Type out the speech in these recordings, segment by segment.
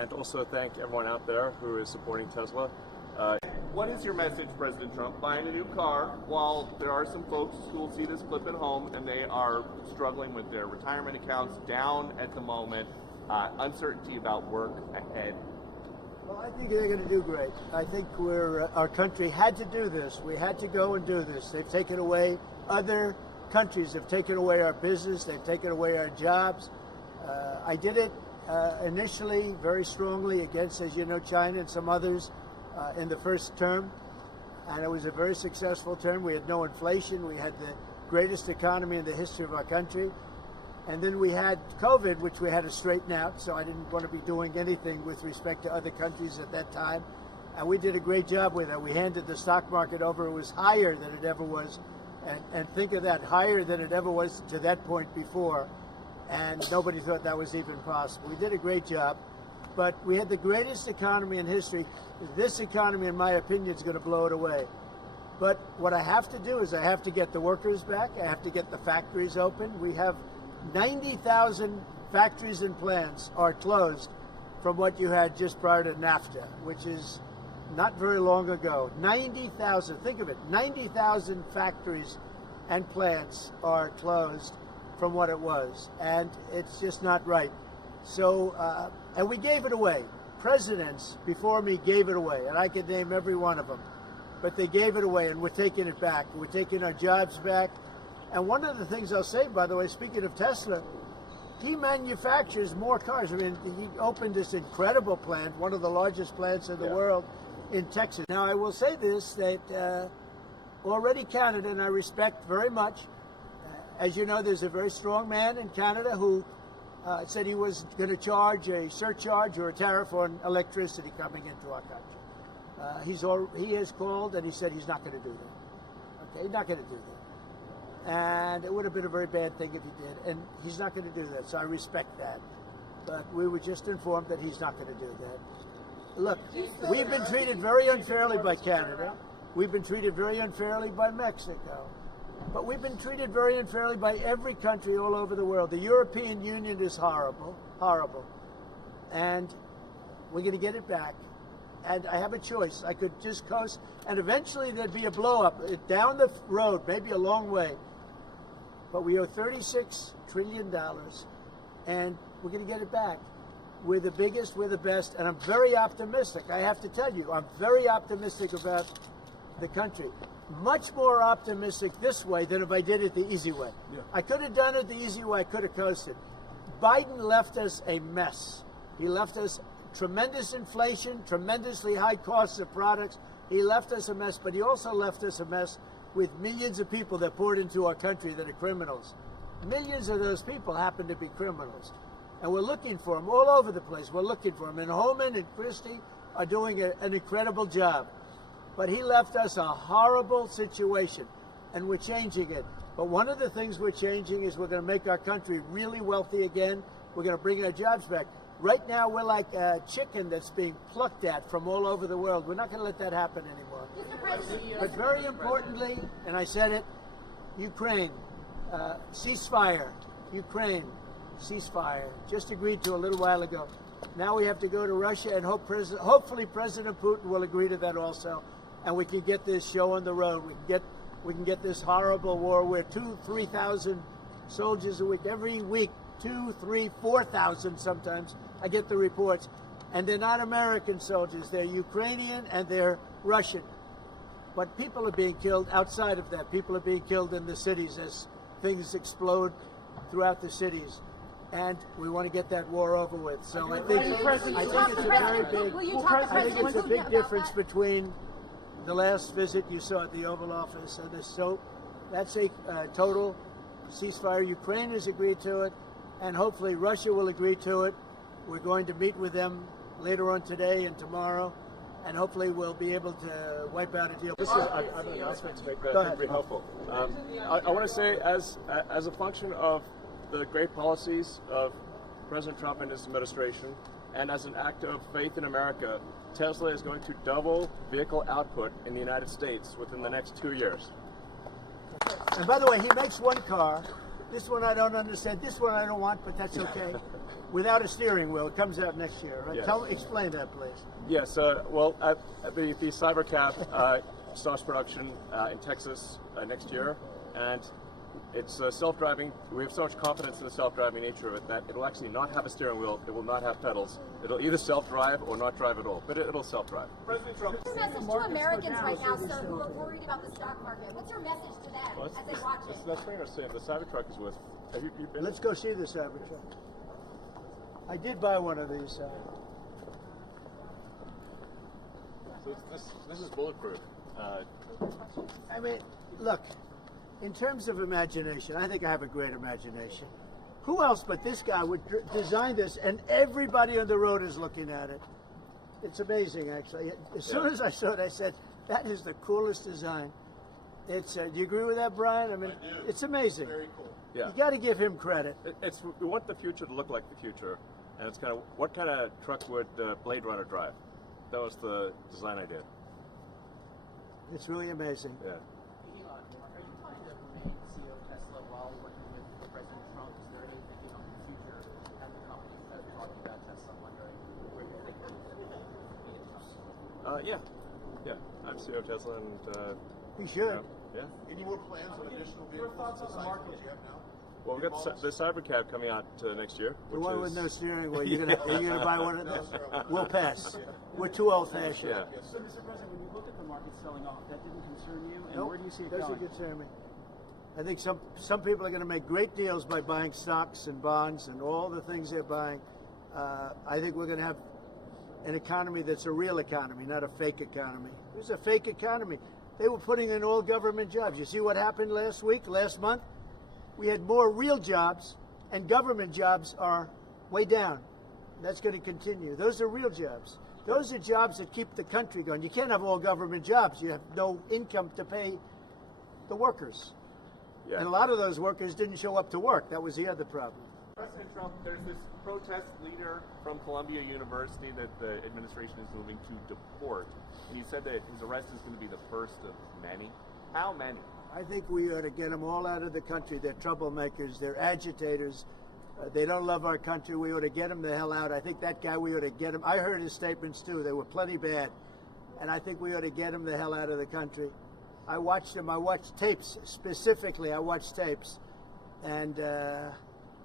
And also thank everyone out there who is supporting Tesla. What is your message, President Trump? Buying a new car while there are some folks who will see this clip at home and they are struggling with their retirement accounts down at the moment, uncertainty about work ahead. Well, I think they're going to do great. I think our country had to do this. We had to go and do this. They've taken away, other countries have taken away our business. They've taken away our jobs. I did it initially very strongly against, as you know, China and some others in the first term. And it was a very successful term. We had no inflation. We had the greatest economy in the history of our country. And then we had COVID, which we had to straighten out. So I didn't want to be doing anything with respect to other countries at that time. And we did a great job with it. We handed the stock market over. It was higher than it ever was. And think of that, higher than it ever was to that point before. And nobody thought that was even possible. We did a great job. But we had the greatest economy in history. This economy, in my opinion, is going to blow it away. But what I have to do is I have to get the workers back. I have to get the factories open. We have 90,000 factories and plants are closed from what you had just prior to NAFTA, which is not very long ago. 90,000, think of it, 90,000 factories and plants are closed from what it was, and it's just not right. So, and we gave it away. Presidents before me gave it away, and I could name every one of them. But they gave it away, and we're taking it back. We're taking our jobs back. And one of the things I'll say, by the way, speaking of Tesla, he manufactures more cars. I mean, he opened this incredible plant, one of the largest plants in the world, in Texas. Now, I will say this, that already Canada, and I respect very much, as you know, there's a very strong man in Canada who said he was going to charge a surcharge or a tariff on electricity coming into our country. He has called and he said he's not going to do that. Okay, he's not going to do that. And it would have been a very bad thing if he did. And he's not going to do that, so I respect that. But we were just informed that he's not going to do that. Look, we've been treated very unfairly by Canada. We've been treated very unfairly by Mexico. But we've been treated very unfairly by every country all over the world. The European Union is horrible, horrible. And we're going to get it back. And I have a choice. I could just coast, and eventually there'd be a blow-up down the road, maybe a long way. But we owe $36 trillion, and we're going to get it back. We're the biggest, we're the best, and I'm very optimistic. I have to tell you, I'm very optimistic about the country. Much more optimistic this way than if I did it the easy way. Yeah. I could have done it the easy way. I could have coasted. Biden left us a mess. He left us tremendous inflation, tremendously high costs of products. He left us a mess, but he also left us a mess with millions of people that poured into our country that are criminals. Millions of those people happen to be criminals. And we're looking for them all over the place. We're looking for them. And Holman and Christie are doing an incredible job. But he left us a horrible situation, and we're changing it. But one of the things we're changing is we're going to make our country really wealthy again. We're going to bring our jobs back. Right now, we're like a chicken that's being plucked at from all over the world. We're not going to let that happen anymore. But very importantly, and I said it, Ukraine, ceasefire. Ukraine, ceasefire. Just agreed to a little while ago. Now we have to go to Russia, and hopefully President Putin will agree to that also. And we can get this show on the road. We can get this horrible war where 2,000-3,000 soldiers a week, every week, 2,000, 3,000, 4,000 sometimes. I get the reports. And they're not American soldiers. They're Ukrainian and they're Russian. But people are being killed outside of that. People are being killed in the cities as things explode throughout the cities. And we want to get that war over with. So I think it's a big difference between the last visit you saw at the Oval Office and this. So that's a total ceasefire. Ukraine has agreed to it, and hopefully Russia will agree to it. We're going to meet with them later on today and tomorrow, and hopefully we'll be able to wipe out a deal. This is an announcement to make that I think very helpful. I want to say, as a function of the great policies of President Trump and his administration, and as an act of faith in America, Tesla is going to double vehicle output in the United States within the next 2 years. And by the way, he makes one car. This one I don't understand. This one I don't want, but that's okay. without a steering wheel. It comes out next year, right? Yes. Explain that, please. Yes, well, the cybercab starts production in Texas next year, and it's self-driving. We have so much confidence in the self-driving nature of it that it will actually not have a steering wheel. It will not have pedals. It'll either self-drive or not drive at all, but it'll self-drive. President Trump. What's your message to Americans right now, sir, who are worried about the stock market? What's your message to them as they watch it? That's very interesting. The Cybertruck is with. Have you been? Let's go see the Cybertruck. I did buy one of these. So this is bulletproof. I mean, look, in terms of imagination, I think I have a great imagination. Who else but this guy would design this, and everybody on the road is looking at it? It's amazing, actually. As soon as I saw it, I said, that is the coolest design. It's. Do you agree with that, Brian? I mean, it's amazing. Very cool. Yeah. You got to give him credit. We want the future to look like the future, and it's kind of what kind of truck would Blade Runner drive? That was the design idea. It's really amazing. Yeah. Elon, are you planning to remain CEO of Tesla while working with President Trump? Is there any thinking on the future at the company as we're talking about Tesla? I'm wondering where you're thinking Yeah. I'm CEO of Tesla, and He should. yeah. Any more plans on additional vehicles? Your thoughts on the market? You have now? Well, we got the Cybercab coming out next year. The which one is, with no steering wheel. You're gonna buy one of those? We'll pass. We're too old-fashioned. Yeah. So, Mr. President, when you look at the market selling off, that didn't concern you? And Nope, where do you see it doesn't going? concern me. I think some people are going to make great deals by buying stocks and bonds and all the things they're buying. I think we're going to have an economy that's a real economy, not a fake economy. It was a fake economy. They were putting in all government jobs. You see what happened last month? We had more real jobs, and government jobs are way down. That's going to continue. Those are real jobs. Those are jobs that keep the country going. You can't have all government jobs. You have no income to pay the workers. Yeah. And a lot of those workers didn't show up to work. That was the other problem. President Trump, there's this protest leader from Columbia University that the administration is moving to deport. And he said that his arrest is going to be the first of many. How many? I think we ought to get them all out of the country. They're troublemakers. They're agitators. They don't love our country. We ought to get them the hell out. I think that guy, we ought to get him. I heard his statements, too. They were plenty bad. And I think we ought to get him the hell out of the country. I watched him. I watched tapes. Specifically, I watched tapes. And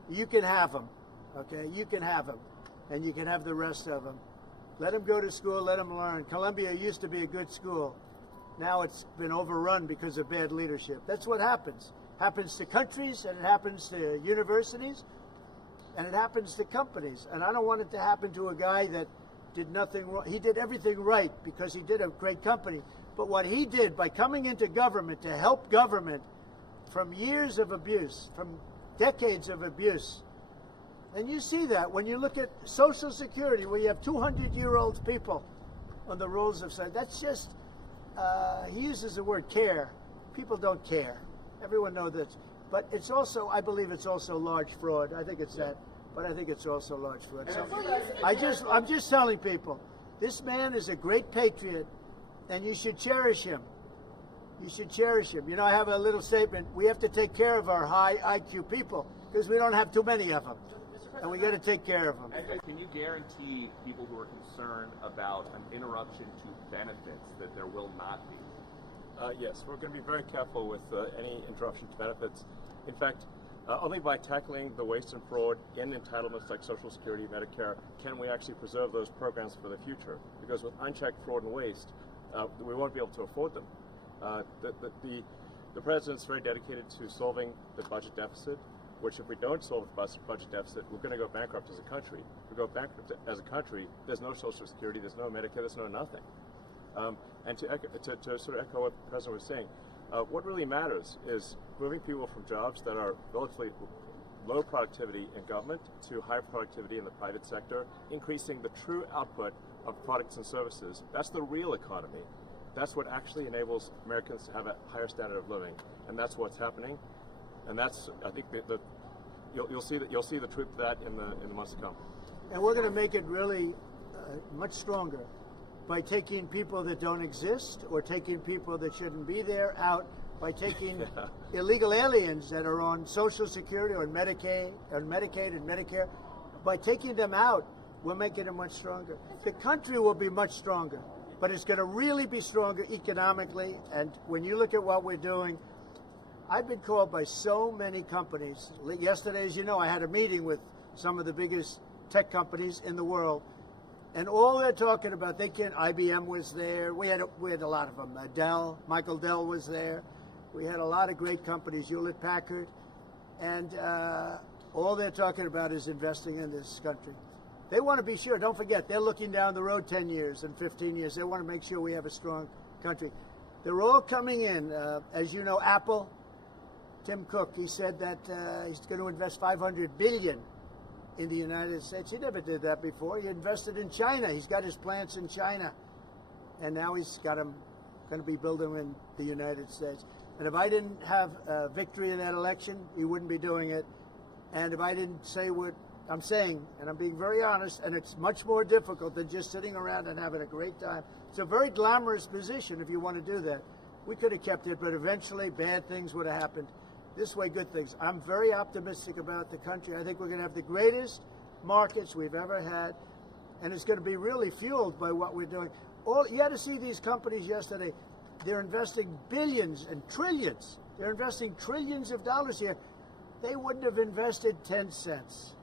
you can have them, okay? You can have them. And you can have the rest of them. Let them go to school. Let them learn. Columbia used to be a good school. Now it's been overrun because of bad leadership. That's what happens. Happens to countries, and it happens to universities, and it happens to companies. And I don't want it to happen to a guy that did nothing wrong. He did everything right because he did a great company. But what he did by coming into government to help government from years of abuse, from decades of abuse, and you see that when you look at Social Security, where you have 200-year-old people on the rolls of society. That's just, he uses the word care. People don't care. Everyone knows that. But it's also, I believe it's also large fraud. I think it's that. But I think it's also large fraud. So I'm just telling people, this man is a great patriot, and you should cherish him. You should cherish him. You know, I have a little statement. We have to take care of our high IQ people because we don't have too many of them. And we got to take care of them. Can you guarantee people who are concerned about an interruption to benefits that there will not be? Yes, we're going to be very careful with any interruption to benefits. In fact, only by tackling the waste and fraud in entitlements like Social Security, Medicare, can we actually preserve those programs for the future. Because with unchecked fraud and waste, we won't be able to afford them. The president's very dedicated to solving the budget deficit, which if we don't solve the budget deficit, we're going to go bankrupt as a country. If we go bankrupt as a country, there's no Social Security, there's no Medicare, there's no nothing. And to sort of echo what the president was saying, what really matters is moving people from jobs that are relatively low productivity in government to high productivity in the private sector, increasing the true output of products and services. That's the real economy. That's what actually enables Americans to have a higher standard of living, and that's what's happening. And that's, I think, you'll see the truth of that in the months to come. And we're going to make it really much stronger by taking people that don't exist or taking people that shouldn't be there out, by taking illegal aliens that are on Social Security or Medicaid and Medicare, by taking them out, we're making it much stronger. The country will be much stronger, but it's going to really be stronger economically. And when you look at what we're doing, I've been called by so many companies. Yesterday, as you know, I had a meeting with some of the biggest tech companies in the world, and all they're talking about, IBM was there. We had a lot of them. Michael Dell was there. We had a lot of great companies, hewlett-packard, and all they're talking about is investing in this country. They want to be sure. Don't forget, they're looking down the road 10 years and 15 years. They want to make sure we have a strong country. They're all coming in. As you know, Apple, Tim Cook, he said that he's going to invest $500 billion in the United States. He never did that before. He invested in China. He's got his plants in China. And now he's got them going to be building in the United States. And if I didn't have victory in that election, he wouldn't be doing it. And if I didn't say what I'm saying, and I'm being very honest, and it's much more difficult than just sitting around and having a great time. It's a very glamorous position if you want to do that. We could have kept it, but eventually bad things would have happened. This way, good things. I'm very optimistic about the country. I think we're going to have the greatest markets we've ever had, and it's going to be really fueled by what we're doing. You had to see these companies yesterday. They're investing billions and trillions. They're investing trillions of dollars here. They wouldn't have invested 10 cents.